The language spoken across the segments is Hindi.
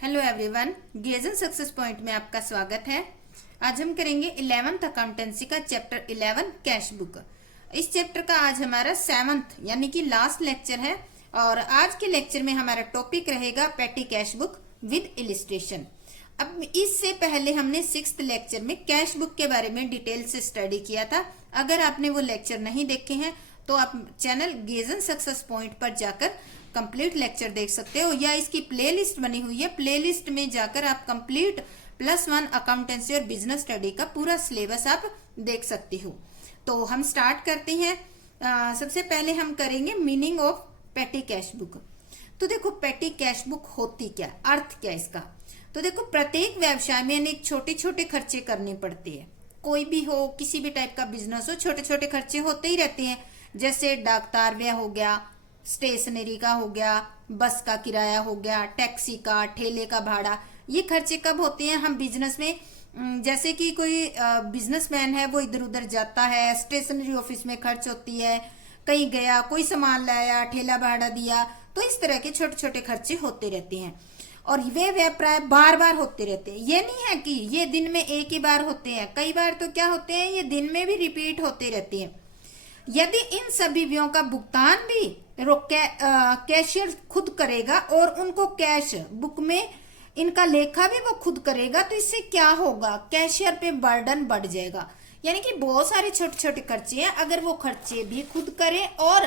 हेलो एवरीवन, गेजन सक्सेस पॉइंट में आपका स्वागत है। आज हम करेंगे 11th अकाउंटेंसी का चैप्टर 11 कैश बुक। इस चैप्टर का आज हमारा 7th यानी कि लास्ट लेक्चर है और आज के लेक्चर में हमारा टॉपिक रहेगा पेटी कैश बुक विद इलिस्ट्रेशन। अब इससे पहले हमने 6th लेक्चर में कैश बुक के बारे में डिटेल से स्टडी किया था। अगर आपने वो लेक्चर नहीं देखे हैं तो आप चैनल गेजन सक्सेस पॉइंट पर जाकर कंप्लीट लेक्चर देख सकते हो या इसकी प्लेलिस्ट बनी हुई है। प्लेलिस्ट में जाकर आप कंप्लीट +1 अकाउंटेंसी और बिजनेस स्टडी का पूरा सिलेबस आप देख सकते हो। तो हम स्टार्ट करते हैं। सबसे पहले हम करेंगे मीनिंग ऑफ पेटी कैश बुक। तो देखो, पेटी कैश बुक होती क्या, अर्थ क्या इसका। तो देखो, प्रत्येक व्यवसाय में अनेक छोटे छोटे खर्चे करने पड़ते हैं। कोई भी हो, किसी भी टाइप का बिजनेस हो, छोटे छोटे खर्चे होते ही रहते हैं। जैसे डाकतार व्यय हो गया, स्टेशनरी का हो गया, बस का किराया हो गया, टैक्सी का, ठेले का भाड़ा। ये खर्चे कब होते हैं? हम बिजनेस में, जैसे कि कोई बिजनेसमैन है, वो इधर उधर जाता है, स्टेशनरी ऑफिस में खर्च होती है, कहीं गया, कोई सामान लाया, ठेला भाड़ा दिया। तो इस तरह के छोटे छोटे खर्चे होते रहते हैं और वे प्राय बार बार होते रहते हैं। ये नहीं है कि ये दिन में एक ही बार होते हैं, कई बार तो क्या होते हैं, ये दिन में भी रिपीट होते रहते हैं। यदि इन सभी व्ययों का भुगतान भी कैशियर खुद करेगा और उनको कैश बुक में इनका लेखा भी वो खुद करेगा, तो इससे क्या होगा, कैशियर पे बर्डन बढ़ जाएगा। यानी कि बहुत सारे छोटे छोटे खर्चे हैं, अगर वो खर्चे भी खुद करे और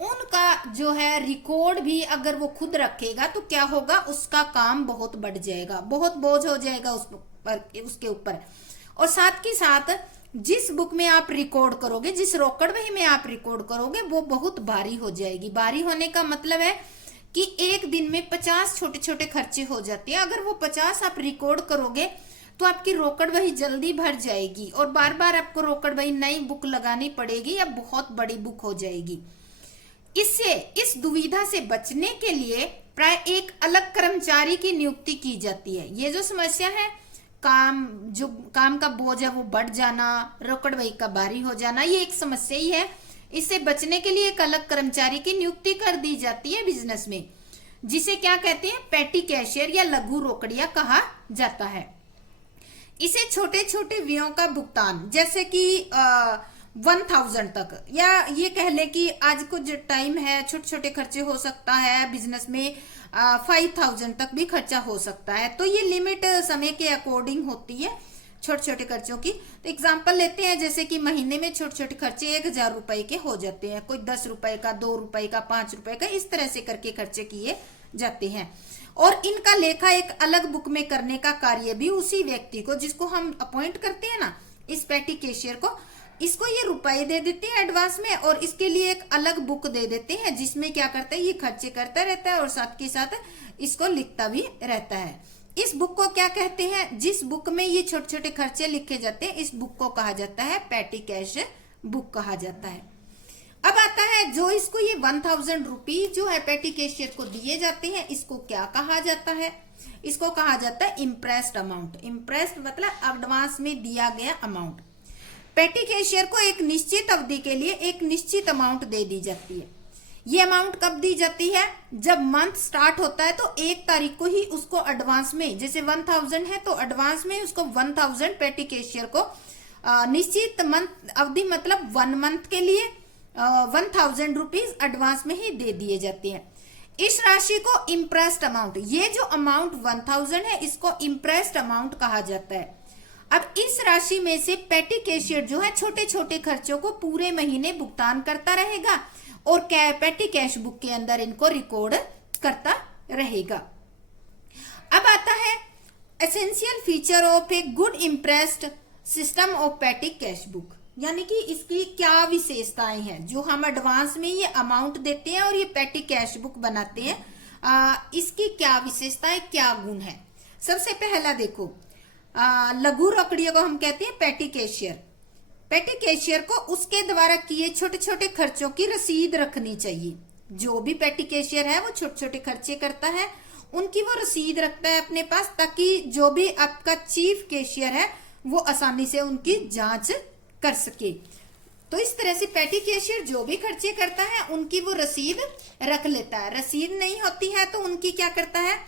उनका जो है रिकॉर्ड भी अगर वो खुद रखेगा, तो क्या होगा, उसका काम बहुत बढ़ जाएगा, बहुत बोझ हो जाएगा उसके ऊपर। और साथ के साथ जिस बुक में आप रिकॉर्ड करोगे, जिस रोकड़ बही में आप रिकॉर्ड करोगे, वो बहुत भारी हो जाएगी। भारी होने का मतलब है कि एक दिन में 50 छोटे छोटे खर्चे हो जाते हैं। अगर वो 50 आप रिकॉर्ड करोगे तो आपकी रोकड़ बही जल्दी भर जाएगी और बार बार आपको रोकड़ बही नई बुक लगानी पड़ेगी या बहुत बड़ी बुक हो जाएगी। इससे इस दुविधा से बचने के लिए प्राय एक अलग कर्मचारी की नियुक्ति की जाती है। ये जो समस्या है, काम का बोझ है वो बढ़ जाना, रोकड़ बही का भारी हो जाना, ये एक समस्या ही है। इससे बचने के लिए एक अलग कर्मचारी की नियुक्ति कर दी जाती है बिजनेस में, जिसे क्या कहते हैं, पेटी कैशियर या लघु रोकड़िया कहा जाता है। इसे छोटे छोटे व्ययों का भुगतान, जैसे कि 1000 तक, या ये कह ले कि आज को जो टाइम है, छोटे छोटे खर्चे हो सकता है बिजनेस में, 5000 तक भी खर्चा हो सकता है। तो ये लिमिट समय के अकॉर्डिंग होती है छोटे छोटे खर्चों की। तो एग्जांपल लेते हैं, जैसे कि महीने में छोटे छोटे खर्चे 1000 रुपए के हो जाते हैं, कोई 10 रुपए का, 2 रुपए का, 5 रुपए का, इस तरह से करके खर्चे किए जाते हैं। और इनका लेखा एक अलग बुक में करने का कार्य भी उसी व्यक्ति को, जिसको हम अपॉइंट करते हैं ना, इस पेटी कैशियर को, इसको ये रुपए दे देते हैं एडवांस में और इसके लिए एक अलग बुक दे देते हैं, जिसमें क्या करता है, ये खर्चे करता रहता है और साथ के साथ इसको लिखता भी रहता है। इस बुक को क्या कहते हैं, जिस बुक में ये छोटे छोटे खर्चे लिखे जाते हैं, इस बुक को कहा जाता है पेटी कैश बुक कहा जाता है। अब आता है जो इसको ये 1000 रुपीज जो है पेटी कैशियर को दिए जाते हैं, इसको क्या कहा जाता है, इसको कहा जाता है इम्प्रेस्ड अमाउंट। इम्प्रेस्ड मतलब एडवांस में दिया गया अमाउंट। पेटी कैशियर को एक निश्चित अवधि के लिए एक निश्चित अमाउंट दे दी जाती है। ये अमाउंट कब दी जाती है, जब मंथ स्टार्ट होता है तो 1 तारीख को ही उसको एडवांस में, जैसे 1000 है तो एडवांस में उसको 1000 पेटी कैशियर को निश्चित मंथ अवधि मतलब 1 मंथ के लिए 1000 रुपीज एडवांस में ही दे दिए जाते हैं। इस राशि को इम्प्रेस्ड अमाउंट, ये जो अमाउंट 1000 है, इसको इम्प्रेस्ड अमाउंट कहा जाता है। अब इस राशि में से पेटी कैशियर जो है छोटे छोटे खर्चों को पूरे महीने भुगतान करता रहेगा और पेटी कैश बुक के अंदर इनको रिकॉर्ड करता रहेगा। अब आता है essential feature of a good impressed system of पेटी कैश बुक, यानी कि इसकी क्या विशेषताएं हैं। जो हम एडवांस में ये अमाउंट देते हैं और ये पेटी कैश बुक बनाते हैं, इसकी क्या विशेषताएं, क्या गुण है। सबसे पहला देखो, लघु रोकड़ियों को हम कहते हैं पेटी कैशियर। पेटी कैशियर को उसके द्वारा किए छोटे छोटे खर्चों की रसीद रखनी चाहिए। जो भी पेटी कैशियर है वो छोटे छोटे खर्चे करता है, उनकी वो रसीद रखता है अपने पास, ताकि जो भी आपका चीफ कैशियर है वो आसानी से उनकी जांच कर सके। तो इस तरह से पेटी कैशियर जो भी खर्चे करता है उनकी वो रसीद रख लेता है। रसीद नहीं होती है तो उनकी क्या करता है,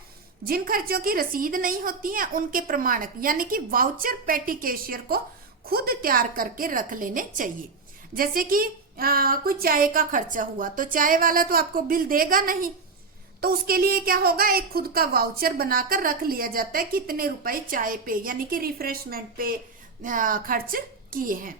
जिन खर्चों की रसीद नहीं होती है उनके प्रमाणक यानी कि वाउचर पेटी कैशियर को खुद तैयार करके रख लेने चाहिए। जैसे कि कोई चाय का खर्चा हुआ तो चाय वाला तो आपको बिल देगा नहीं, तो उसके लिए क्या होगा, एक खुद का वाउचर बनाकर रख लिया जाता है कितने रुपए चाय पे यानी कि रिफ्रेशमेंट पे खर्च किए हैं।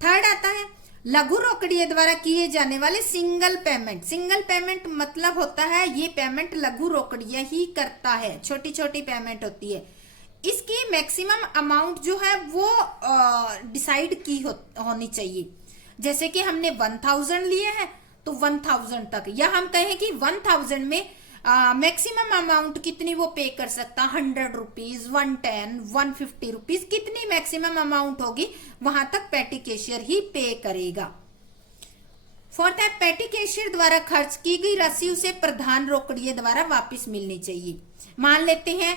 थर्ड आता है लघु रोकड़िये द्वारा किए जाने वाले सिंगल पेमेंट। सिंगल पेमेंट मतलब होता है ये पेमेंट लघु रोकड़िया ही करता है, छोटी छोटी पेमेंट होती है। इसकी मैक्सिमम अमाउंट जो है वो डिसाइड की होनी चाहिए। जैसे कि हमने 1000 लिए हैं तो 1000 तक, या हम कहें कि 1000 में मैक्सिमम अमाउंट कितनी वो पे कर सकता, 100 रुपीज, 110, 150 रुपीज, कितनी मैक्सिमम अमाउंट होगी वहां तक पेटी कैशियर ही पे करेगा। फोर्थ है पेटी कैशियर द्वारा खर्च की गई राशि उसे प्रधान रोकड़िये द्वारा वापस मिलनी चाहिए। मान लेते हैं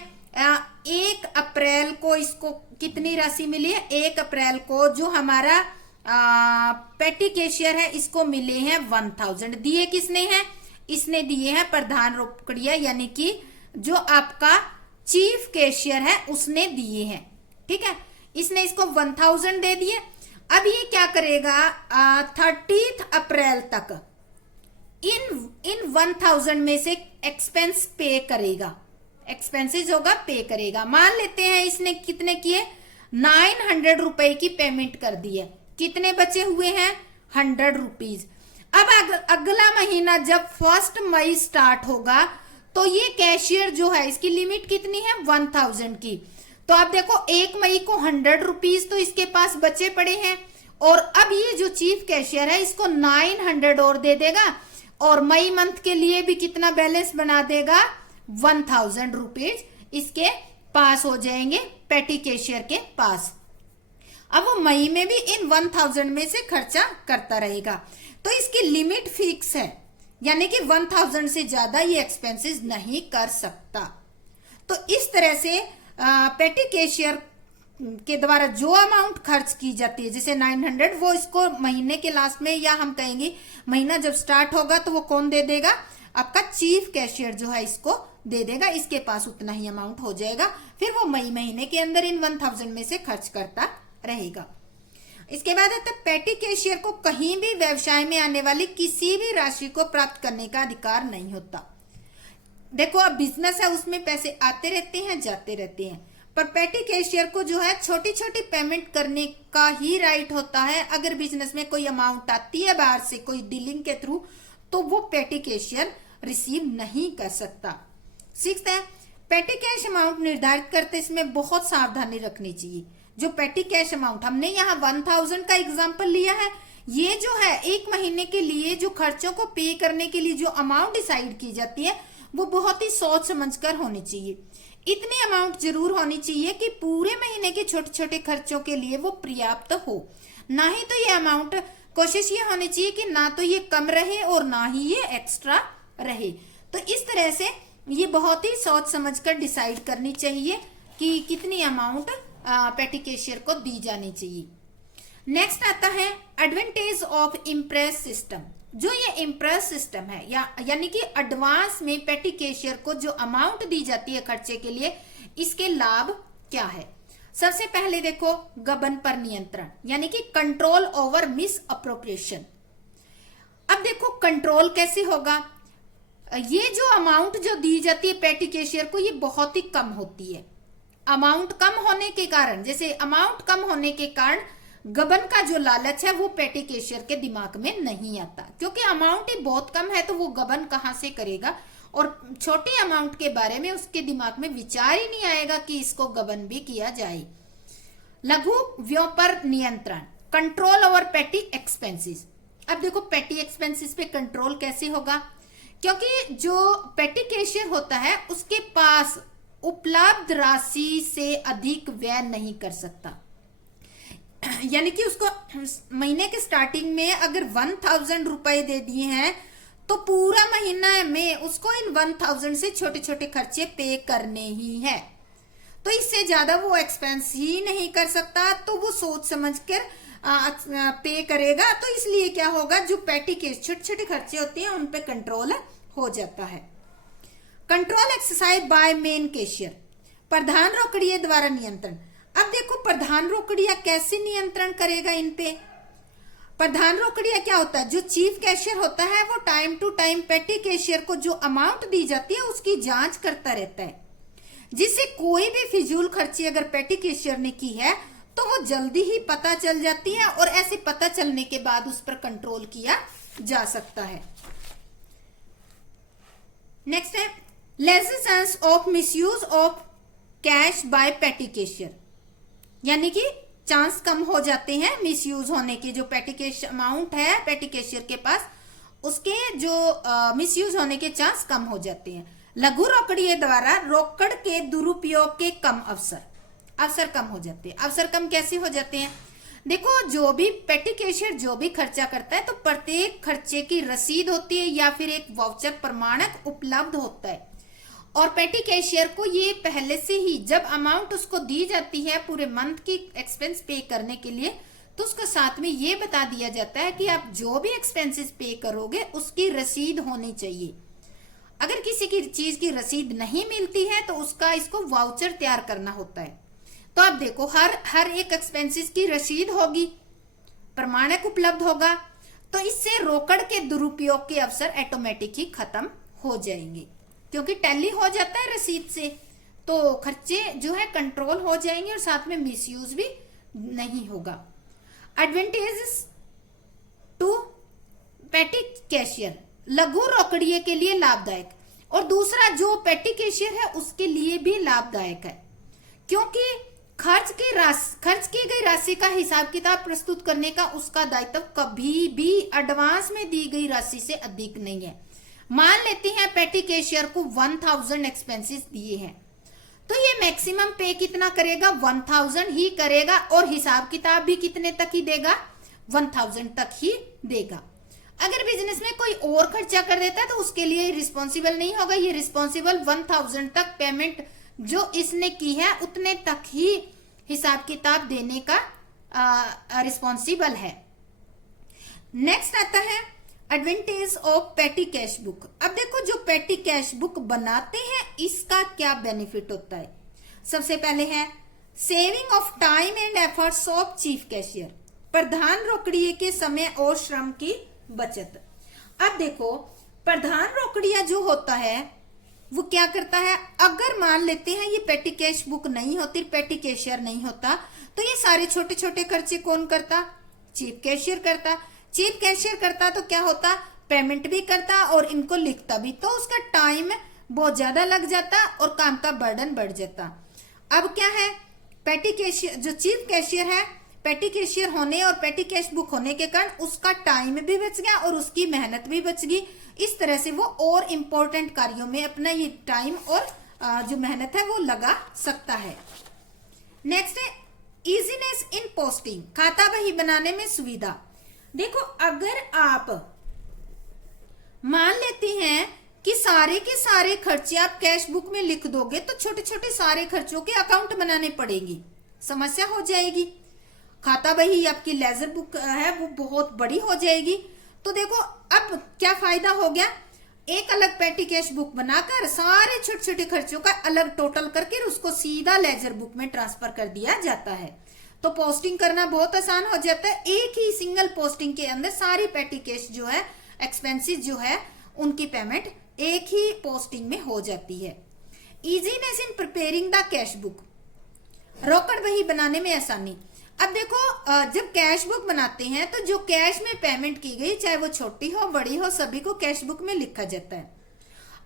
1 अप्रैल को इसको कितनी राशि मिली है, 1 अप्रैल को जो हमारा पेटी कैशियर है इसको मिले हैं 1000। दिए किसने हैं, इसने दिए हैं प्रधान रोकड़िया यानी कि जो आपका चीफ कैशियर है उसने दिए हैं। ठीक है, इसने इसको 1000 दे दिए। अब ये क्या करेगा, 30 अप्रैल तक इन 1000 में से एक्सपेंस पे करेगा, एक्सपेंसेस होगा पे करेगा। मान लेते हैं इसने कितने किए, 900 रुपए की पेमेंट कर दी है, कितने बचे हुए हैं 100 रुपीज। अब अगला महीना जब 1 मई स्टार्ट होगा तो ये कैशियर जो है इसकी लिमिट कितनी है 1000 की। तो आप देखो 1 मई को 100 रुपीज तो इसके पास बचे पड़े हैं, और अब ये जो चीफ कैशियर है इसको 900 और दे देगा, और मई मंथ के लिए भी कितना बैलेंस बना देगा 1000 रुपीज इसके पास हो जाएंगे पेटी कैशियर के पास। अब वो मई में भी इन 1000 में से खर्चा करता रहेगा। तो इसकी लिमिट फिक्स है, यानी कि 1000 से ज्यादा ये एक्सपेंसेस नहीं कर सकता। तो इस तरह से पेटी कैशियर के द्वारा जो अमाउंट खर्च की जाती है जैसे 900, वो इसको महीने के लास्ट में, या हम कहेंगे महीना जब स्टार्ट होगा तो वो कौन दे देगा, आपका चीफ कैशियर जो है इसको दे देगा, इसके पास उतना ही अमाउंट हो जाएगा। फिर वो मई महीने के अंदर इन 1000 में से खर्च करता रहेगा। इसके बाद है पेटी कैशियर को कहीं भी व्यवसाय में आने वाली किसी भी राशि को प्राप्त करने का अधिकार नहीं होता। देखो अब बिजनेस है उसमें पैसे आते रहते हैं जाते रहते हैं, पर पेटी कैशियर को जो है छोटी छोटी पेमेंट करने का ही राइट होता है। अगर बिजनेस में कोई अमाउंट आती है बाहर से कोई डीलिंग के थ्रू तो वो पेटी कैशियर रिसीव नहीं कर सकता। 6th है पेटी कैश अमाउंट निर्धारित करते इसमें बहुत सावधानी रखनी चाहिए। जो पेटी कैश अमाउंट हमने यहाँ 1000 का एग्जांपल लिया है, ये जो है 1 महीने के लिए जो खर्चों को पे करने के लिए जो अमाउंट डिसाइड की जाती है वो बहुत ही सोच समझकर होनी चाहिए। इतनी अमाउंट जरूर होनी चाहिए कि पूरे महीने के छोटे छोटे खर्चों के लिए वो पर्याप्त हो। ना ही तो ये अमाउंट, कोशिश ये होनी चाहिए कि ना तो ये कम रहे और ना ही ये एक्स्ट्रा रहे। तो इस तरह से ये बहुत ही सोच समझकर डिसाइड करनी चाहिए कि कितनी अमाउंट पेटी कैशियर को दी जानी चाहिए। नेक्स्ट आता है एडवांटेज ऑफ इम्प्रेस सिस्टम। जो ये इम्प्रेस सिस्टम है यानी कि एडवांस में पेटी कैशियर को जो अमाउंट दी जाती है खर्चे के लिए, इसके लाभ क्या है। सबसे पहले देखो गबन पर नियंत्रण यानी कि कंट्रोल ओवर मिस अप्रोप्रिएशन। अब देखो कंट्रोल कैसे होगा, ये जो अमाउंट जो दी जाती है पेटी कैशियर को ये बहुत ही कम होती है। अमाउंट कम होने के कारण, जैसे अमाउंट कम होने के कारण गबन का जो लालच है वो पेटी कैशियर के दिमाग में नहीं आता, क्योंकि अमाउंट ही बहुत कम है तो वो गबन कहाँ से करेगा, और छोटी अमाउंट के बारे में उसके दिमाग में विचार ही नहीं आएगा कि इसको गबन भी किया जाए। लघु व्यय पर नियंत्रण, कंट्रोल ओवर पेटी एक्सपेंसेस। अब देखो पेटी एक्सपेंसेस पे कंट्रोल कैसे होगा, क्योंकि जो पेटी कैशियर होता है उसके पास उपलब्ध राशि से अधिक व्यय नहीं कर सकता। यानी कि उसको महीने के स्टार्टिंग में अगर 1000 रुपए दे दिए हैं तो पूरा महीना में उसको इन 1000 से छोटे छोटे खर्चे पे करने ही है, तो इससे ज्यादा वो एक्सपेंस ही नहीं कर सकता। तो वो सोच समझकर पे करेगा, तो इसलिए क्या होगा, जो पेटी के छोटे छोटे खर्चे होते हैं उन पे कंट्रोल हो जाता है। Control exercise by main cashier, प्रधान रोकड़िया द्वारा नियंत्रण। अब देखो प्रधान रोकड़िया कैसे नियंत्रण करेगा इन पे। प्रधान रोकड़िया क्या होता है, जो चीफ कैशियर होता है वो टाइम टू टाइम पेटी कैशियर को जो अमाउंट दी जाती है उसकी जांच करता रहता है, जिससे कोई भी फिजूल खर्ची अगर पेटी कैशियर ने की है तो वो जल्दी ही पता चल जाती है और ऐसे पता चलने के बाद उस पर कंट्रोल किया जा सकता है। नेक्स्ट है lesser chance of misuse of cash by petty cashier, यानी कि चांस कम हो जाते हैं मिसयूज होने के, जो पेटी कैश अमाउंट है पेटी कैशियर के पास उसके जो मिसयूज होने के चांस कम हो जाते हैं। लघु रोकड़िए द्वारा रोकड़ के दुरुपयोग के कम अवसर कम हो जाते हैं। अवसर कम कैसे हो जाते हैं, देखो जो भी पेटी कैशियर जो भी खर्चा करता है तो प्रत्येक खर्चे की रसीद होती है या फिर एक वाउचर प्रमाणक उपलब्ध होता है, और पेटी कैशियर को ये पहले से ही जब अमाउंट उसको दी जाती है पूरे मंथ की एक्सपेंस पे करने के लिए तो उसको साथ में ये बता दिया जाता है कि आप जो भी एक्सपेंसेस पे करोगे उसकी रसीद होनी चाहिए। अगर किसी की चीज की रसीद नहीं मिलती है तो उसका इसको वाउचर तैयार करना होता है। तो आप देखो हर एक एक्सपेंसेस की रसीद होगी, प्रमाणक उपलब्ध होगा, तो इससे रोकड़ के दुरुपयोग के अवसर ऑटोमेटिक ही खत्म हो जाएंगे, क्योंकि टैली हो जाता है रसीद से, तो खर्चे जो है कंट्रोल हो जाएंगे और साथ में मिसयूज भी नहीं होगा। एडवांटेजेस टू पेटी कैशियर, लघु रोकड़िए के लिए लाभदायक, और दूसरा जो पेटी कैशियर है उसके लिए भी लाभदायक है, क्योंकि खर्च की गई राशि का हिसाब किताब प्रस्तुत करने का उसका दायित्व कभी भी एडवांस में दी गई राशि से अधिक नहीं है। मान लेते हैं पेटी कैशियर को 1000 एक्सपेंसेस दिए हैं तो ये मैक्सिमम पे कितना करेगा, 1000 ही करेगा, और हिसाब किताब भी कितने तक ही देगा, 1000 तक ही देगा। अगर बिजनेस में कोई और खर्चा कर देता है तो उसके लिए रिस्पॉन्सिबल नहीं होगा, ये रिस्पॉन्सिबल 1000 तक पेमेंट जो इसने की है उतने तक ही हिसाब किताब देने का रिस्पॉन्सिबल है। नेक्स्ट आता है एडवांटेज ऑफ पेटी कैश बुक। अब देखो जो पेटी कैश बुक बनाते हैं इसका क्या बेनिफिट होता है। सबसे पहले है saving of time and efforts of chief cashier, प्रधान रोकड़िए के समय और श्रम की बचत। अब देखो प्रधान रोकड़िया जो होता है वो क्या करता है, अगर मान लेते हैं ये पेटी कैश बुक नहीं होती, पेटी कैशियर नहीं होता, तो ये सारे छोटे छोटे खर्चे कौन करता, चीफ कैशियर करता। चीफ कैशियर करता तो क्या होता, पेमेंट भी करता और इनको लिखता भी, तो उसका टाइम बहुत ज्यादा लग जाता और काम का बर्डन बढ़ जाता। अब क्या है, पेटी कैशियर जो चीफ कैशियर है, पेटी कैशियर होने और पेटी कैश बुक होने के कारण उसका टाइम भी बच गया और उसकी मेहनत भी बच गई। इस तरह से वो और इम्पोर्टेंट कार्यों में अपना ये टाइम और जो मेहनत है वो लगा सकता है। नेक्स्ट है इजीनेस इन पोस्टिंग, खाता बही बनाने में सुविधा। देखो अगर आप मान लेते हैं कि सारे के सारे खर्चे आप कैश बुक में लिख दोगे तो छोटे छोटे सारे खर्चों के अकाउंट बनाने पड़ेंगे, समस्या हो जाएगी। खाता बही आपकी लेजर बुक है वो बहुत बड़ी हो जाएगी। तो देखो अब क्या फायदा हो गया, एक अलग पेटी कैश बुक बनाकर सारे छोटे छोटे खर्चों का अलग टोटल करके उसको सीधा लेजर बुक में ट्रांसफर कर दिया जाता है। तो पोस्टिंग करना बहुत आसान हो जाता है, एक ही सिंगल पोस्टिंग के अंदर सारी पेटी कैश जो है एक्सपेंसेस जो है उनकी पेमेंट एक ही पोस्टिंग में हो जाती है। Easiness in preparing the cash book, रोकड़ बही बनाने में आसानी। अब देखो जब कैश बुक बनाते हैं तो जो कैश में पेमेंट की गई चाहे वो छोटी हो बड़ी हो सभी को कैश बुक में लिखा जाता है।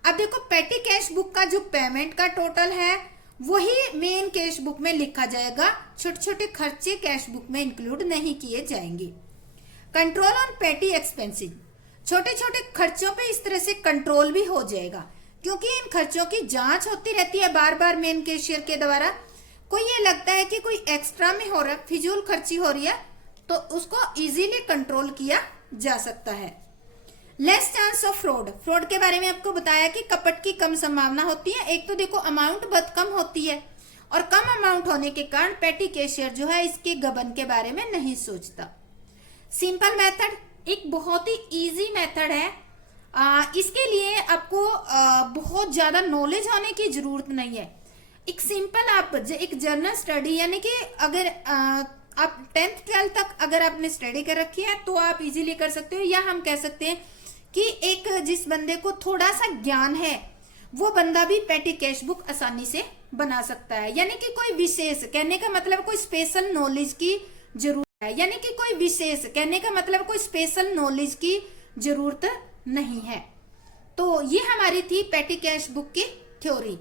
अब देखो पेटी कैश बुक का जो पेमेंट का टोटल है वही मेन कैश बुक में लिखा जाएगा, छोटे छोटे खर्चे कैश बुक में इंक्लूड नहीं किए जाएंगे। कंट्रोल ऑन पेटी एक्सपेंसेस, छोटे छोटे खर्चों पे इस तरह से कंट्रोल भी हो जाएगा क्योंकि इन खर्चों की जांच होती रहती है बार बार मेन कैशियर के द्वारा। कोई ये लगता है कि कोई एक्स्ट्रा में हो रहा है, फिजूल खर्ची हो रही है, तो उसको इजीली कंट्रोल किया जा सकता है। Less chance of fraud, fraud के बारे में आपको बताया कि कपट की कम संभावना होती है। एक तो देखो अमाउंट बहुत कम होती है और कम अमाउंट होने के कारण पेटी कैशियर जो है इसके गबन के बारे में नहीं सोचता। सिंपल मेथड एक बहुत ही इजी मेथड है इसके लिए आपको बहुत ज़्यादा नॉलेज होने की ज़रूरत नहीं है। एक सिंपल आप एक जर्नल स्टडी, यानी कि अगर आप 10th 12th तक अगर आपने स्टडी कर रखी है तो आप इजीली कर सकते हो। या हम कह सकते हैं कि एक जिस बंदे को थोड़ा सा ज्ञान है वो बंदा भी पेटी कैश बुक आसानी से बना सकता है। यानी कि कोई विशेष, कहने का मतलब कोई स्पेशल नॉलेज की जरूरत है, यानी कि कोई विशेष, कहने का मतलब कोई स्पेशल नॉलेज की जरूरत नहीं है। तो ये हमारी थी पेटी कैश बुक की थ्योरी।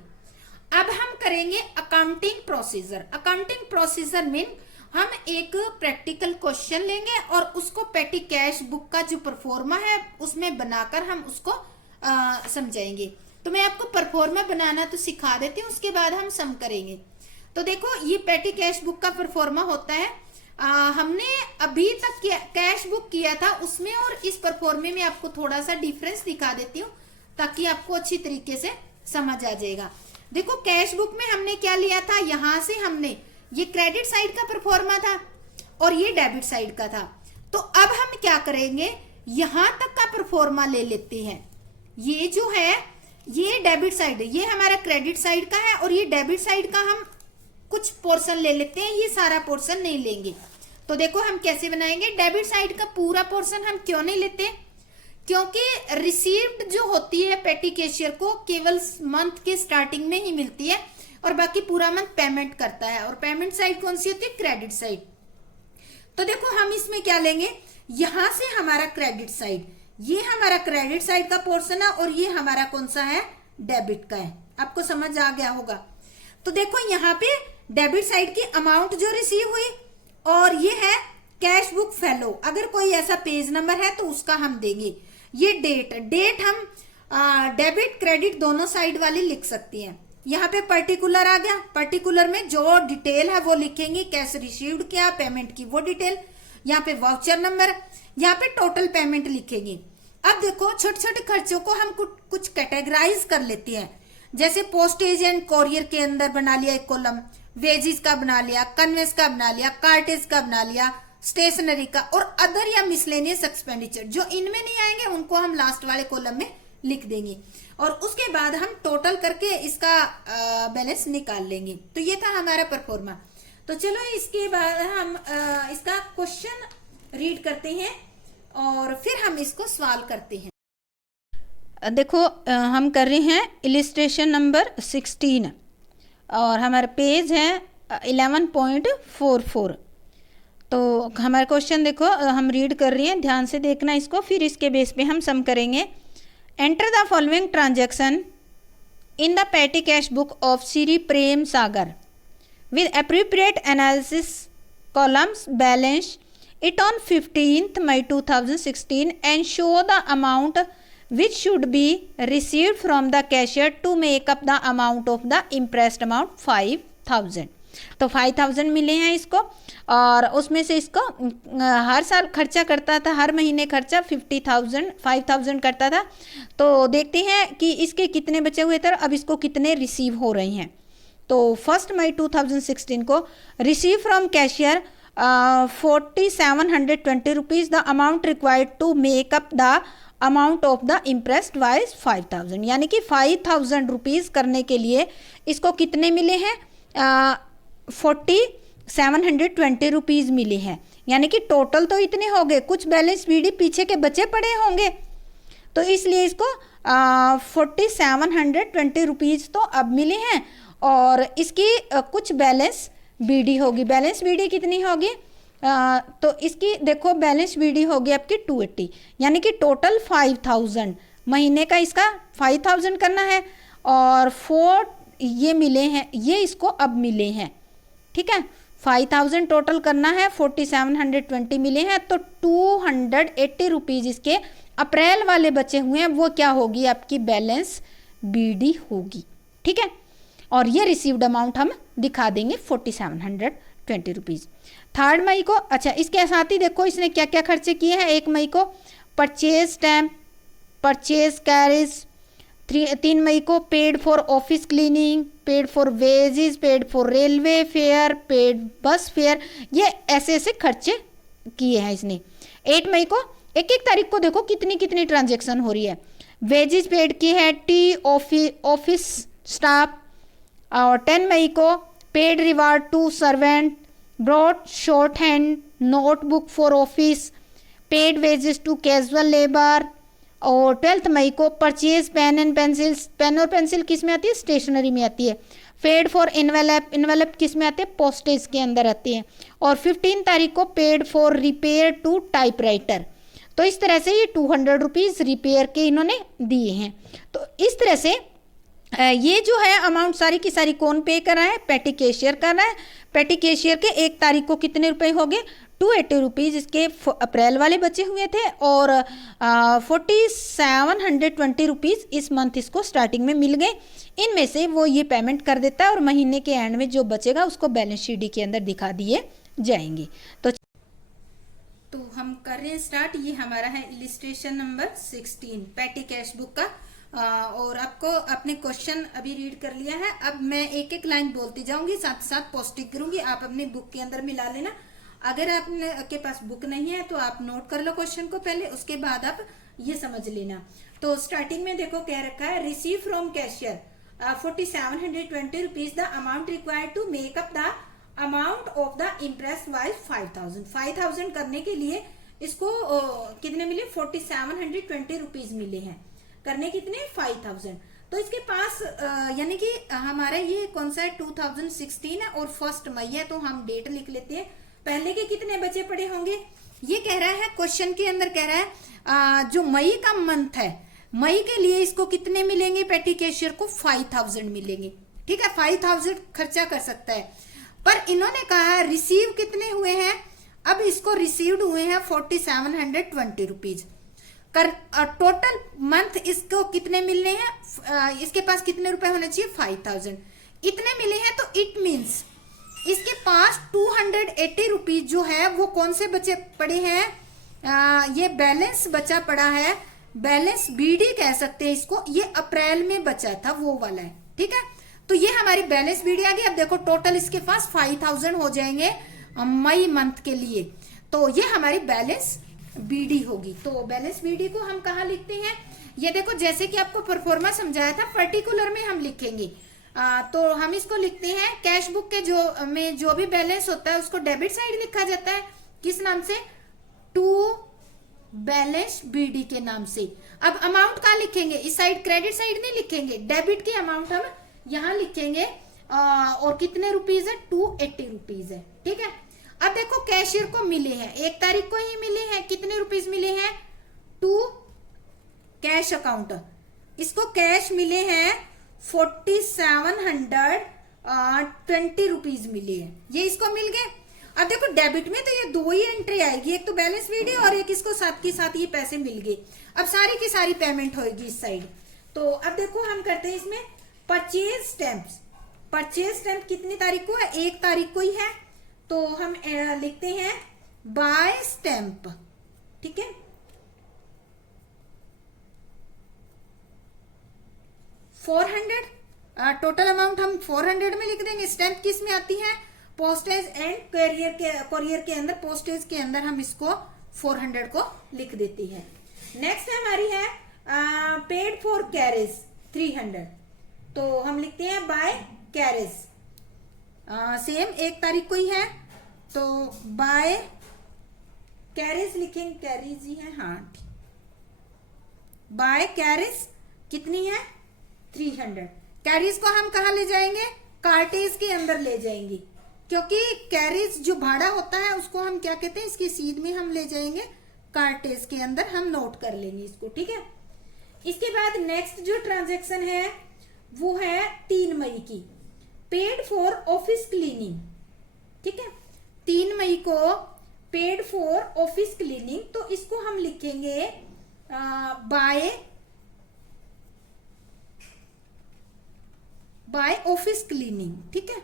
अब हम करेंगे accounting procedure. Accounting procedure mean हम एक प्रैक्टिकल क्वेश्चन लेंगे और उसको पेटी कैश बुक का जो परफॉर्मा है उसमें बनाकर हम उसको समझाएंगे। तो मैं आपको परफॉर्मा बनाना तो सिखा देती हूँ, उसके बाद हम सम करेंगे। तो देखो ये पेटी कैश बुक का परफॉर्मा होता है। हमने अभी तक कैश बुक किया था उसमें और इस परफॉर्मे में आपको थोड़ा सा डिफरेंस दिखा देती हूँ ताकि आपको अच्छी तरीके से समझ आ जाएगा। देखो कैश बुक में हमने क्या लिया था, यहां से हमने ये क्रेडिट साइड का परफॉर्मा था और ये डेबिट साइड का था। तो अब हम क्या करेंगे, यहां तक का परफॉर्मा ले लेते हैं। ये जो है ये डेबिट साइड, ये हमारा क्रेडिट साइड का है और ये डेबिट साइड का हम कुछ पोर्शन ले लेते हैं, ये सारा पोर्शन नहीं लेंगे। तो देखो हम कैसे बनाएंगे। डेबिट साइड का पूरा पोर्शन हम क्यों नहीं लेते, क्योंकि रिसीव्ड जो होती है पेटी कैशियर को केवल मंथ के स्टार्टिंग में ही मिलती है और बाकी पूरा मंथ पेमेंट करता है। और पेमेंट साइड कौन सी होती है, क्रेडिट साइड। तो देखो हम इसमें क्या लेंगे, यहां से हमारा क्रेडिट साइड, ये हमारा क्रेडिट साइड का पोर्शन है और ये हमारा कौन सा है, डेबिट का है। आपको समझ आ गया होगा। तो देखो यहाँ पे डेबिट साइड की अमाउंट जो रिसीव हुई और ये है कैश बुक फेलो। अगर कोई ऐसा पेज नंबर है तो उसका हम देंगे। ये डेट हम डेबिट क्रेडिट दोनों साइड वाली लिख सकती हैं। यहाँ पे पर्टिकुलर आ गया, पर्टिकुलर में जो डिटेल है वो लिखेंगे, कैश रिसीव्ड क्या, पेमेंट की वो डिटेल। यहाँ पे वाउचर नंबर, यहाँ पे टोटल पेमेंट लिखेंगे। अब देखो छोटे छोटे खर्चों को हम कुछ कैटेगराइज कर लेते हैं। जैसे पोस्टेज एंड कोरियर के अंदर बना लिया एक कॉलम, वेजिस का बना लिया, कन्वेंस का बना लिया, कार्टेज का बना लिया, स्टेशनरी का, और अदर या मिसलेनियस एक्सपेंडिचर जो इनमें नहीं आएंगे उनको हम लास्ट वाले कॉलम में लिख देंगे। और उसके बाद हम टोटल करके इसका बैलेंस निकाल लेंगे। तो ये था हमारा परफॉर्मा। तो चलो इसके बाद हम इसका क्वेश्चन रीड करते हैं और फिर हम इसको सॉल्व करते हैं। देखो हम कर रहे हैं इलिस्ट्रेशन नंबर 16 और हमारा पेज है 11.44। तो हमारा क्वेश्चन देखो हम रीड कर रही हैं, ध्यान से देखना इसको, फिर इसके बेस पे हम सम करेंगे। Enter the following transaction in the पेटी cash book of Shri Prem Sagar with appropriate analysis columns balance it on 15th May 2016 and show the amount which should be received from the cashier to make up the amount of the impressed amount 5000। तो 5000 मिले हैं इसको और उसमें से इसको हर साल खर्चा करता था, हर महीने खर्चा 5000 करता था। तो देखते हैं कि इसके कितने बचे हुए थे, अब इसको कितने रिसीव हो रहे हैं। तो 1 मई 2016 को receive from cashier 4720 rupees. The amount required to make up the amount of the imprest wise 5000, यानी कि 5000 रुपीज़ करने के लिए इसको कितने मिले हैं, 4720 रुपीज़ मिले हैं। यानी कि टोटल तो इतने हो गए, कुछ बैलेंस बीडी पीछे के बचे पड़े होंगे, तो इसलिए इसको 4720 रुपीज़ तो अब मिले हैं और इसकी कुछ बैलेंस बीडी होगी। बैलेंस बीडी कितनी होगी, तो इसकी देखो बैलेंस बीडी होगी आपकी 280, यानी कि टोटल 5000 महीने का इसका 5000 करना है और 4 ये मिले हैं, ये इसको अब मिले हैं। ठीक है, 5000 टोटल करना है, 4720 मिले हैं, तो 280 रुपीज़ इसके अप्रैल वाले बचे हुए हैं, वो क्या होगी आपकी बैलेंस बीडी होगी। ठीक है, और ये रिसीव्ड अमाउंट हम दिखा देंगे 4720 रुपीज़। 3 मई को, अच्छा इसके साथ ही देखो इसने क्या क्या खर्चे किए हैं। 1 मई को परचेज स्टैम्प, परचेज कैरेज। 3 मई को paid for office cleaning, paid for wages, paid for railway fair, paid बस फेयर, ये ऐसे ऐसे खर्चे किए हैं इसने। 8 मई को, एक एक तारीख को देखो कितनी कितनी ट्रांजेक्शन हो रही है। वेजेस पेड की है टी ऑफिस स्टाफ। और 10 मई को paid reward to servant, bought shorthand notebook for office, paid wages to casual labour. और 12 मई को purchase pen and pencils, pen और पेंसिल किस में आती है, स्टेशनरी में आती है। पेड फॉर इनवेलप, इनवेलप किस में आते हैं, पोस्टेज के अंदर आती है। और 15 तारीख को paid for repair to typewriter. तो इस तरह से ये 200 रुपीज़ रिपेयर के इन्होंने दिए हैं। तो इस तरह से ये जो है अमाउंट सारी की सारी कौन पे कर रहा है, पेटी कैशियर कर रहा है। पेटी कैशियर के 1 तारीख को कितने रुपए हो गए, 280 रुपीज़ इसके अप्रैल वाले बचे हुए थे। और 4720 रुपीज़ इस मंथ इसको स्टार्टिंग में मिल गए। इनमें से वो ये पेमेंट कर देता है और महीने के एंड में जो बचेगा उसको बैलेंस शीट के अंदर दिखा दिए जाएंगे। तो हम कर रहे हैं स्टार्ट। ये हमारा है इलिस्ट्रेशन नंबर 16 पेटी कैश बुक का। और आपको अपने क्वेश्चन अभी रीड कर लिया है। अब मैं एक एक लाइन बोलती जाऊंगी, साथ साथ पोस्टिंग करूंगी, आप अपनी बुक के अंदर मिला लेना। अगर आपके पास बुक नहीं है तो आप नोट कर लो क्वेश्चन को पहले, उसके बाद आप ये समझ लेना। तो स्टार्टिंग में देखो कह रखा है receive from cashier 4720 rupees the amount required to make up the amount of the imprest wise 5000 करने के लिए इसको कितने मिले, 4720 रुपीज मिले हैं। करने कितने, 5000। तो इसके पास यानी कि हमारा ये कौन सा है, 2016 है और 1 मई है, तो हम डेट लिख लेते हैं। पहले के कितने बचे पड़े होंगे, ये कह रहा है क्वेश्चन के अंदर कह रहा है जो मई का मंथ है, मई के लिए इसको कितने मिलेंगे, पेटी कैशियर को 5000 मिलेंगे। ठीक है, 5000 खर्चा कर सकता है। पर इन्होंने कहा रिसीव कितने हुए हैं, अब इसको रिसीव्ड हुए हैं 4720 रुपीज। टोटल मंथ इसको कितने मिलने हैं, इसके पास कितने रुपए होने चाहिए, 5000 इतने मिले हैं। तो इट मीन्स इसके पास 280 रुपीज जो है वो कौन से बचे पड़े हैं, ये बैलेंस बचा पड़ा है, बैलेंस बीडी कह सकते हैं इसको, ये अप्रैल में बचा था वो वाला है। ठीक है, तो ये हमारी बैलेंस बीडी आ गई। अब देखो टोटल इसके पास 5000 हो जाएंगे मई मंथ के लिए, तो ये हमारी बैलेंस बीडी होगी। तो बैलेंस बीडी को हम कहाँ लिखते हैं, ये देखो जैसे कि आपको परफॉर्मा समझाया था, पर्टिकुलर में हम लिखेंगे। तो हम इसको लिखते हैं कैश बुक के जो भी बैलेंस होता है उसको डेबिट साइड लिखा जाता है, किस नाम से, टू बैलेंस बीडी के नाम से। अब अमाउंट कहाँ लिखेंगे, इस साइड क्रेडिट साइड नहीं लिखेंगे, डेबिट की अमाउंट हम यहाँ लिखेंगे। और कितने रुपीज है, 280 रुपीज है। ठीक है, अब देखो कैशियर को मिले हैं 1 तारीख को ही मिले हैं, कितने रुपीज मिले हैं, टू कैश अकाउंट, इसको कैश मिले हैं 4720 रुपीज मिले हैं, ये इसको मिल गए। अब देखो डेबिट में तो ये 2 ही एंट्री आएगी, एक तो बैलेंस बीडी और एक इसको साथ के साथ ये पैसे मिल गए। अब सारी की सारी पेमेंट होगी इस साइड। तो अब देखो हम करते हैं इसमें परचेज स्टैम्प। परचेज स्टैम्प कितनी तारीख को है, 1 तारीख को ही है, तो हम लिखते हैं बाय स्टैम्प। ठीक है, टोटल अमाउंट हम 400 में लिख देंगे। स्टैम्प किस में आती है, पोस्टेज एंड कोरियर के अंदर, पोस्टेज के अंदर हम इसको 400 को लिख देते हैं। नेक्स्ट हमारी है पेड फॉर कैरेज 300, तो हम लिखते हैं बाय कैरेज, सेम 1 तारीख को ही है, तो बाय कैरेज लिखेंगे, कैरेज ही है, हाँ, बाय कैरेज कितनी है, 300। कैरेज को हम कहाँ ले जाएंगे, कार्टेज के अंदर ले जाएंगे, क्योंकि कैरेज जो भाड़ा होता है उसको हम क्या कहते हैं, इसकी सीध में हम ले जाएंगे कार्टेज के अंदर, हम नोट कर लेंगे इसको। ठीक है, इसके बाद नेक्स्ट जो ट्रांजैक्शन है वो है 3 मई की, पेड फॉर ऑफिस क्लीनिंग। ठीक है, 3 मई को पेड फॉर ऑफिस क्लीनिंग, तो इसको हम लिखेंगे बाय ऑफिस क्लीनिंग। ठीक है,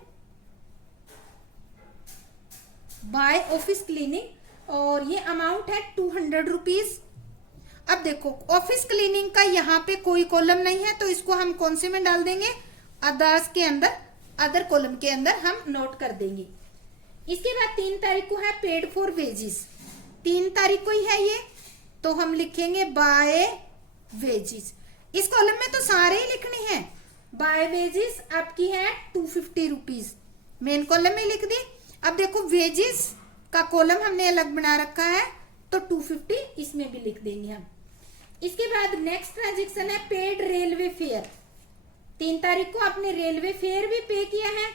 बाय ऑफिस क्लीनिंग, और ये अमाउंट है 200 रुपीज। अब देखो ऑफिस क्लीनिंग का यहाँ पे कोई कॉलम नहीं है, तो इसको हम कौन से में डाल देंगे, अदर्स के अंदर, अदर कॉलम के अंदर हम नोट कर देंगे। इसके बाद 3 तारीख को है पेड फॉर वेजेस, 3 तारीख को ही है ये, तो हम लिखेंगे बाय वेजिस। इस कॉलम में तो सारे ही लिखने हैं। बाय वेजिस आपकी है 250 रुपीज, मेन कॉलम में लिख दी। अब देखो वेजिस का कॉलम हमने अलग बना रखा है तो 250 इसमें भी लिख देंगे हम। इसके बाद नेक्स्ट ट्रांजेक्शन है पेड रेलवे फेयर। 3 तारीख को आपने रेलवे फेयर भी पे किया है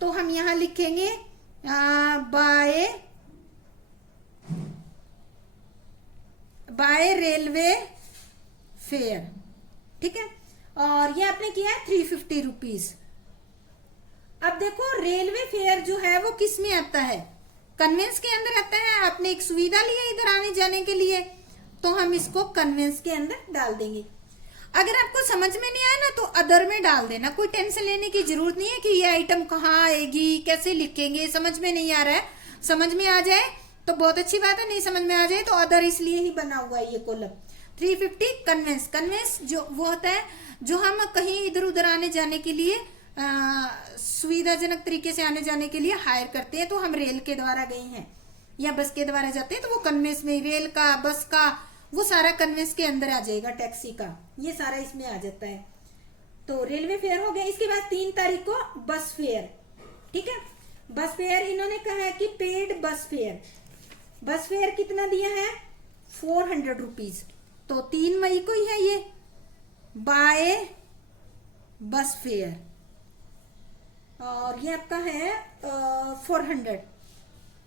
तो हम यहां लिखेंगे बाय रेलवे फेयर, ठीक है। और ये आपने किया है 350 रुपीज। अब देखो रेलवे फेयर जो है वो किस में आता है, कन्वेंस के अंदर आता है। आपने एक सुविधा ली है इधर आने जाने के लिए तो हम इसको कन्वेंस के अंदर डाल देंगे। अगर आपको समझ में नहीं आया ना तो अदर में डाल देना, कोई टेंशन लेने की जरूरत नहीं है कि ये आइटम कहाँ आएगी, कैसे लिखेंगे, समझ में नहीं आ रहा है। समझ में आ जाए तो बहुत अच्छी बात है, नहीं समझ में आ जाए तो अदर इसलिए ही बना हुआ है ये कॉलम। 350 कन्वेंस, कन्वेंस जो वो होता है जो हम कहीं इधर उधर आने जाने के लिए सुविधाजनक तरीके से आने जाने के लिए हायर करते हैं। तो हम रेल के द्वारा गए हैं या बस के द्वारा जाते हैं तो वो कन्वेंस में, रेल का, बस का, वो सारा कन्वेंस के अंदर आ जाएगा। टैक्सी का ये सारा इसमें आ जाता है। तो रेलवे फेयर हो गया। इसके बाद 3 तारीख को बस फेयर, ठीक है। बस फेयर इन्होंने कहा है कि पेड बस फेयर। बस फेयर कितना दिया है 400 रुपीज। तो 3 मई को ही है ये बाय बस फेयर और ये आपका है 400।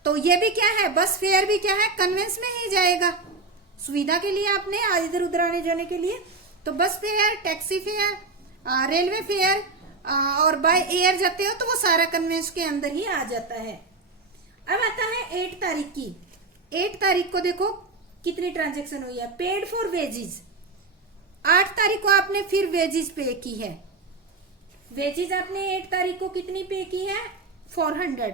तो ये भी क्या है, बस फेयर भी क्या है, कन्वेंस में ही जाएगा। सुविधा के लिए आपने इधर उधर आने जाने के लिए तो बस fair, taxi fare, railway fair और बाय एयर जाते हो तो वो सारा कन्वेंस के अंदर ही आ जाता है। अब आता है 8 तारीख की। 8 तारीख को देखो कितनी ट्रांजेक्शन हुई है, पेड फॉर वेजिज। 8 तारीख को आपने फिर वेजिज पे की है। वेजिज आपने 8 तारीख को कितनी पे की है 400।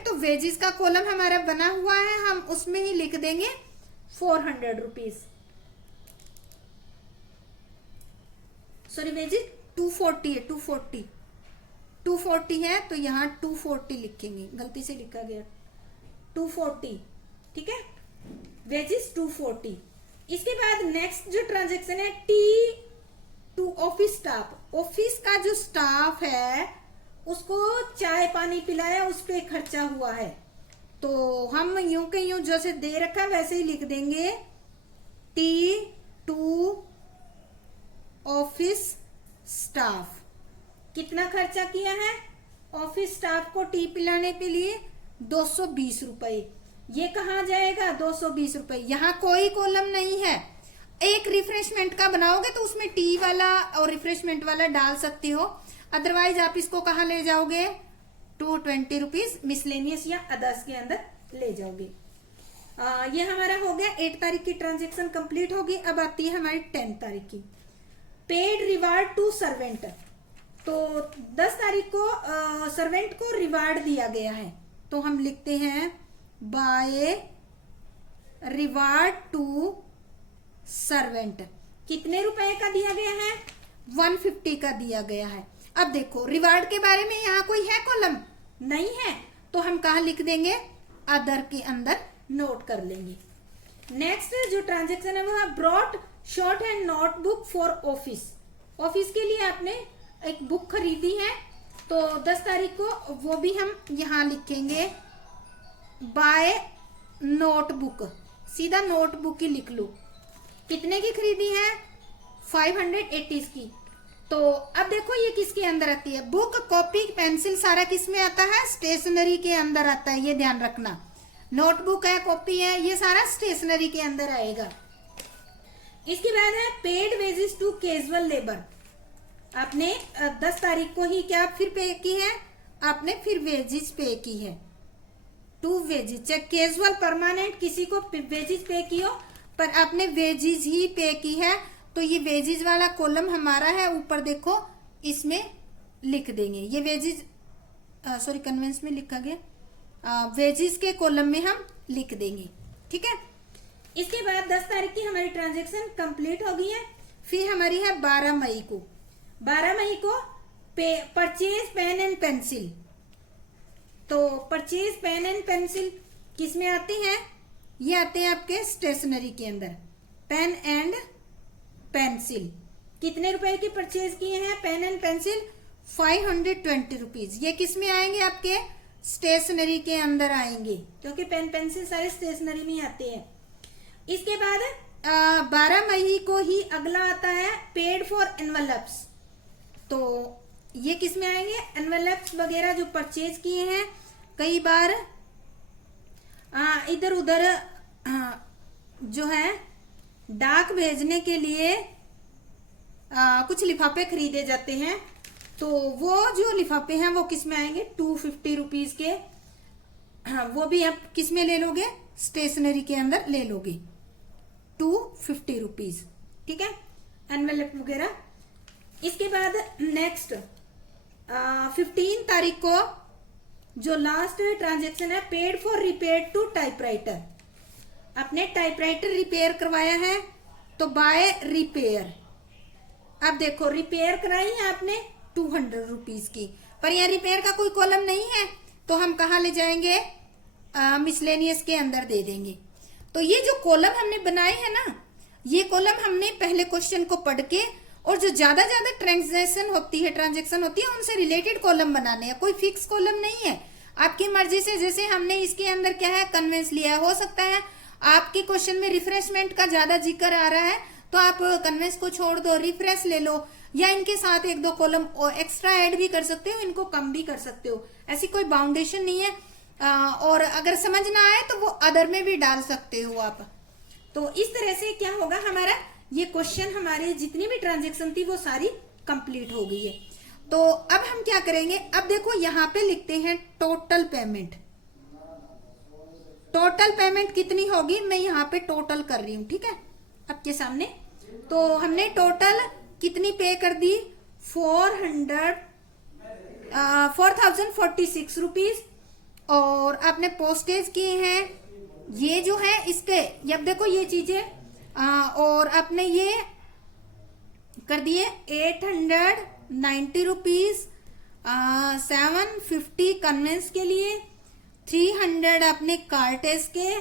तो वेजिज का कॉलम हमारा बना हुआ है, हम उसमें ही लिख देंगे 400 रुपीज। सॉरी वेजिज 240 है, 240 है तो यहाँ 240 लिखेंगे, गलती से लिखा गया 240, ठीक है। वेजिज 240। इसके बाद नेक्स्ट जो ट्रांजेक्शन है T2 ऑफिस स्टाफ। ऑफिस का जो स्टाफ है उसको चाय पानी पिलाया, उस पर खर्चा हुआ है तो हम यूं के यूं जैसे दे रखा वैसे ही लिख देंगे T2 ऑफिस स्टाफ। कितना खर्चा किया है ऑफिस स्टाफ को टी पिलाने के लिए 220 रुपए। ये कहाँ जाएगा 220 रुपए, यहाँ कोई कॉलम नहीं है। एक रिफ्रेशमेंट का बनाओगे तो उसमें टी वाला और रिफ्रेशमेंट वाला डाल सकते हो, अदरवाइज आप इसको कहाँ ले जाओगे 220 रुपीज मिसलेनियस या अदर्स के अंदर ले जाओगे। ये हमारा हो गया 8 तारीख की ट्रांजेक्शन कंप्लीट होगी। अब आती है हमारी 10 तारीख की, पेड रिवार्ड टू सर्वेंट। तो 10 तारीख को सर्वेंट को रिवार्ड दिया गया है तो हम लिखते हैं बाय रिवार्ड टू सर्वेंट। कितने रुपए का दिया गया है 150 का दिया गया है। अब देखो रिवार्ड के बारे में यहाँ कोई है कॉलम नहीं है तो हम कहा लिख देंगे अदर के अंदर नोट कर लेंगे। नेक्स्ट जो ट्रांजेक्शन है वो है brought short hand notebook for office. Office के लिए आपने एक बुक खरीदी है तो 10 तारीख को वो भी हम यहाँ लिखेंगे बाय नोटबुक, सीधा नोटबुक ही लिख लो। कितने की खरीदी है 580 की। तो अब देखो ये किसके अंदर आती है, बुक कॉपी पेंसिल सारा किस में आता है स्टेशनरी के अंदर आता है, ये ध्यान रखना। नोटबुक है, कॉपी है, ये सारा स्टेशनरी के अंदर आएगा। इसके बाद है paid wages to casual labour. आपने 10 तारीख को ही क्या फिर पे की है, आपने फिर वेजेस पे की है टू वेजेस, चाहे कैजुअल परमानेंट किसी को वेजेस पे की हो पर आपने वेजेस ही पे की है तो ये वेजेस वाला कॉलम हमारा है ऊपर देखो इसमें लिख देंगे। ये वेजेस सॉरी कन्वेंस में लिखा गया वेजेस के कॉलम में हम लिख देंगे, ठीक है। इसके बाद 10 तारीख की हमारी ट्रांजेक्शन कंप्लीट हो गई है। फिर हमारी है 12 मई को। 12 मई को परचेज पेन एंड पेंसिल। तो परचेज पेन एंड पेंसिल किस में आती है, ये आते हैं आपके स्टेशनरी के अंदर। Pen and pencil. कितने रुपए की परचेज किए हैं पेन एंड पेंसिल? 520 रुपीज। ये किस में आएंगे? आपके स्टेशनरी के अंदर आएंगे, क्योंकि पेन पेंसिल सारे स्टेशनरी में आते हैं। इसके बाद 12 मई को ही अगला आता है पेड फॉर एनवेलप्स। तो ये किस में आएंगे? एनवेलप्स वगैरह जो परचेज किए हैं, कई बार इधर उधर जो है डाक भेजने के लिए कुछ लिफाफे खरीदे जाते हैं, तो वो जो लिफाफे हैं वो किस में आएंगे? 250 रुपीज के। वो भी आप किस में ले लोगे? स्टेशनरी के अंदर ले लोगे 250 रुपीज। ठीक है, एनवेलप वगैरह। इसके बाद नेक्स्ट 15 तारीख को जो लास्ट ट्रांजेक्शन है, paid for repair to typewriter. आपने टाइपराइटर रिपेयर करवाया है तो बाय रिपेयर। अब देखो रिपेयर कराई है आपने 200 रुपीज की, पर यहाँ रिपेयर का कोई कॉलम नहीं है, तो हम कहाँ ले जाएंगे? मिसलेनियस के अंदर दे देंगे। तो ये जो कॉलम हमने बनाए है ना, ये कॉलम हमने पहले क्वेश्चन को पढ़ के, और जो ज्यादा ट्रांजेक्शन होती है उनसे रिलेटेड कॉलम बनाने हैं। कोई फिक्स कॉलम नहीं है, आपकी मर्जी से। जैसे हमने इसके अंदर क्या है? कन्वेंस लिया है। हो सकता है आपके क्वेश्चन में रिफ्रेशमेंट का ज्यादा जिक्र आ रहा है, तो आप कन्वेंस को छोड़ दो, रिफ्रेश ले लो, या इनके साथ 1-2 कॉलम एक्स्ट्रा ऐड भी कर सकते हो, इनको कम भी कर सकते हो। ऐसी कोई बाउंडेशन नहीं है। और अगर समझ ना आए तो वो अदर में भी डाल सकते हो आप। तो इस तरह से क्या होगा, हमारा ये क्वेश्चन, हमारे जितनी भी ट्रांजेक्शन थी वो सारी कंप्लीट हो गई है। तो अब हम क्या करेंगे? अब देखो यहाँ पे लिखते हैं टोटल पेमेंट। टोटल पेमेंट कितनी होगी? मैं यहाँ पे टोटल कर रही हूँ, ठीक है, आपके सामने। तो हमने टोटल कितनी पे कर दी? 4046 रुपीज। और आपने पोस्टेज किए हैं, ये जो है इसके, अब देखो ये चीजें, और आपने ये कर दिए 890 रुपीज, 750 कन्वेंस के लिए, 300 आपने कार्टेज के,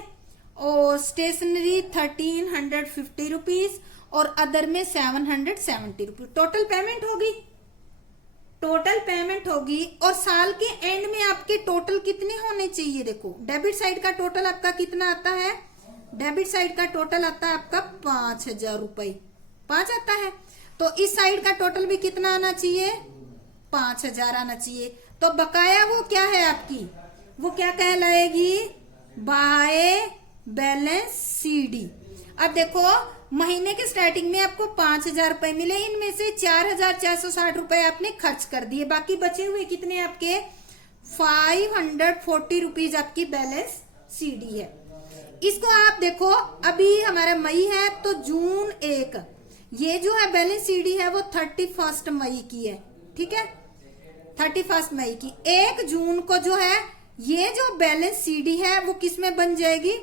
और स्टेशनरी 1350 रुपीज, और अदर में 770 रुपीज। टोटल पेमेंट होगी। और साल के एंड में आपके टोटल कितने होने चाहिए? देखो डेबिट साइड का टोटल आपका कितना आता है? डेबिट साइड का टोटल आता है आपका 5000 रुपए, 5 आता है। तो इस साइड का टोटल भी कितना आना चाहिए? 5000 आना चाहिए। तो बकाया वो क्या है आपकी? वो क्या कहलाएगी? By balance CD. अब देखो महीने के स्टार्टिंग में आपको 5000 रुपए मिले, इनमें से 4460 रुपए आपने खर्च कर दिए, बाकी बचे हुए कितने आपके? 540 रुपीज आपकी बैलेंस सीडी है। इसको आप देखो, अभी हमारा मई है तो जून 1, ये जो है बैलेंस सीडी है वो 31 मई की है, ठीक है, 31 मई की। 1 जून को जो है ये जो बैलेंस सीडी है वो किस में बन जाएगी?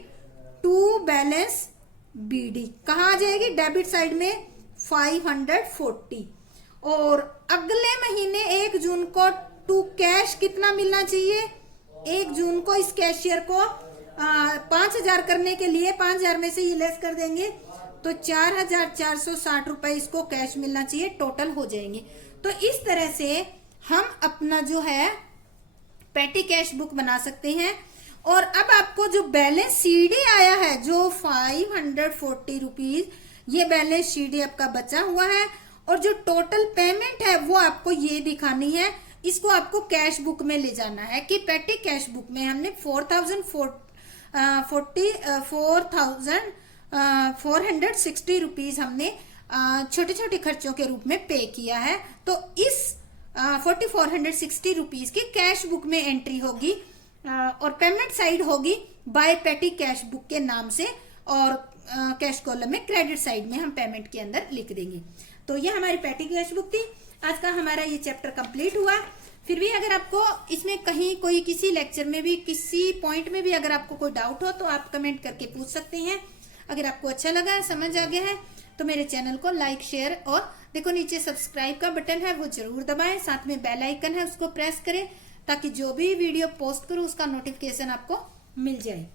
To balance BD. कहाँ आ जाएगी? डेबिट साइड में 540। और अगले महीने 1 जून को टू कैश कितना मिलना चाहिए? 1 जून को इस कैशियर को 5000 करने के लिए 5000 में से ये लेस कर देंगे तो 4460 रुपए इसको कैश मिलना चाहिए, टोटल हो जाएंगे। तो इस तरह से हम अपना जो है पेटी कैश बुक बना सकते हैं। और अब आपको जो बैलेंस सीडी आया है जो 540 रुपीज, ये बैलेंस सीडी आपका बचा हुआ है, और जो टोटल पेमेंट है वो आपको ये दिखानी है। इसको आपको कैश बुक में ले जाना है कि पेटी कैश बुक में हमने 4,460 रुपीज हमने छोटे छोटे खर्चों के रूप में पे किया है। तो इस 4,460 रुपीज की कैश बुक में एंट्री होगी, और पेमेंट साइड होगी बाय पेटी कैश बुक के नाम से, और कैश कॉलम में क्रेडिट साइड में हम पेमेंट के अंदर लिख देंगे। तो ये हमारी पेटी कैश बुक थी। आज का हमारा ये चैप्टर कंप्लीट हुआ। फिर भी अगर आपको इसमें कहीं कोई किसी लेक्चर में भी किसी पॉइंट में भी अगर आपको कोई डाउट हो तो आप कमेंट करके पूछ सकते हैं। अगर आपको अच्छा लगा है, समझ आ गया है, तो मेरे चैनल को लाइक, शेयर, और देखो नीचे सब्सक्राइब का बटन है वो जरूर दबाएं, साथ में बेल आइकन है उसको प्रेस करें ताकि जो भी वीडियो पोस्ट करूं उसका नोटिफिकेशन आपको मिल जाए।